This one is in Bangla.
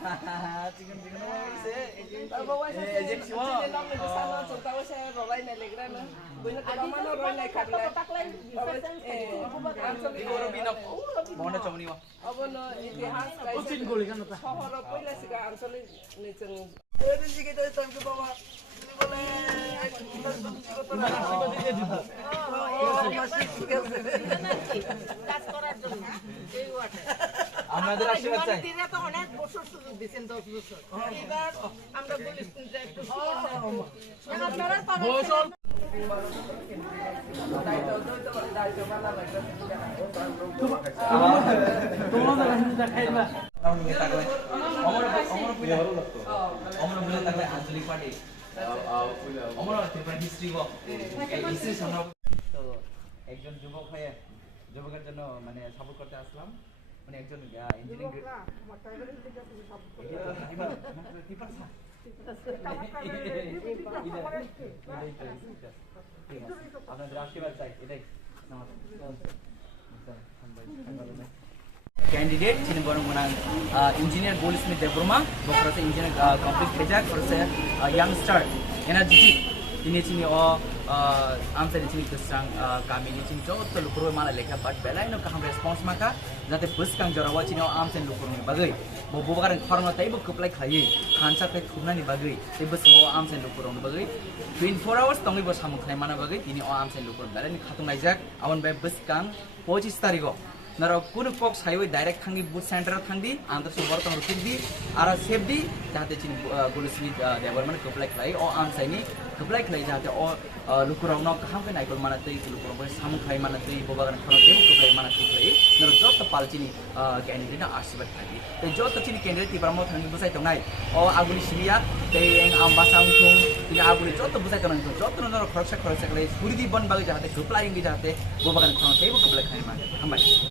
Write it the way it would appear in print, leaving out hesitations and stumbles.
Chicken bawa saya. Jadi nak ni sana contoh saya rolai ni legra na. Bukan kalau mana rolai khatla. Actually orang bina. Mana cuma ni wah. Abo no itihas kai. Kucing goli kan apa? Shahar pula sih kan actually ni ceng. Ini sih kita tangkap bawa. Boleh. কাজ করার জন্য এই ওয়াটার আমাদের আশীর্বাদ চাই দিনে তো অনেক বছর সুযোগ দিবেন 10 বছর এবার আমরা পুলিশ কিন্তু একটু আপনারা বছর তোমাদের রাজনীতি খাইবা অমর বলে থাকলে আঞ্চলিক পার্টি অমর ত্রিপুরা হিস্ট্রি ও হিস্ট্রি শোনা তো একজন যুবক হয়ে যুবকের জন্য মানে সাপোর্ট করতে আসলাম মানে একজন ইঞ্জিনিয়ারিং আপনাদের আশীর্বাদ চাই এটাই कैंडिडेट जिन बरं मना इंजीनियर गोल्डस्मिथ देवबर्मा बखरा से इंजीनियर कंप्लीट भेजाक और से यंगस्टर एनर्जेटिक दिनै चिनि आमसानि चिनि गोस्रां गामिनि चिनि जत लुकुर माला लेखा बाट बेलायनो काहाम रेस्पॉन्स माका जाते बसकां जरावा चिनि आमसानि लुकुरनि बागै बबोबागार फरनो ताइबो कप्लाय खायै खानसा पे खुबनानि बागै ते बसमो आमसानि लुकुरनि बागै 24 आवर्स तंगै बस सामु खाय माना बागै दिनै आमसानि लुकुर बेलायनि खातुंनाय जाक आवन बे बसकां 25 तारिखआव नर कुनु पक्ष हाईवे डायरेक्ट थांगी बुथ सेंटर थांगी आंध्र सुबर तंग रुकिदी आरा सेफदी जाते चिन गोल्डस्मिथ देवबर्मा कप्लाय खाय ओ आमसाइनि कप्लाय खाय जाते ओ लुकुराव न कहां के नायकल माना तै लुकुराव बे सामु खाय माना तै बबागान खनो देव कप्लाय माना तै खाय नर जत पालचिनि कैंडिडेट आशीर्वाद थागी तै जत चिनि कैंडिडेट तिब्रामो थांगी बुसाय तंनाय ओ आगुनि सिरिया तै आम बासां थुं तिनि आगुनि जत बुसाय तंनाय जत नर खरसा खरसा खाय सुरिदि बन बागै जाते कप्लाय जाते बबागान खनो देव कप्लाय खाय माना हामबाय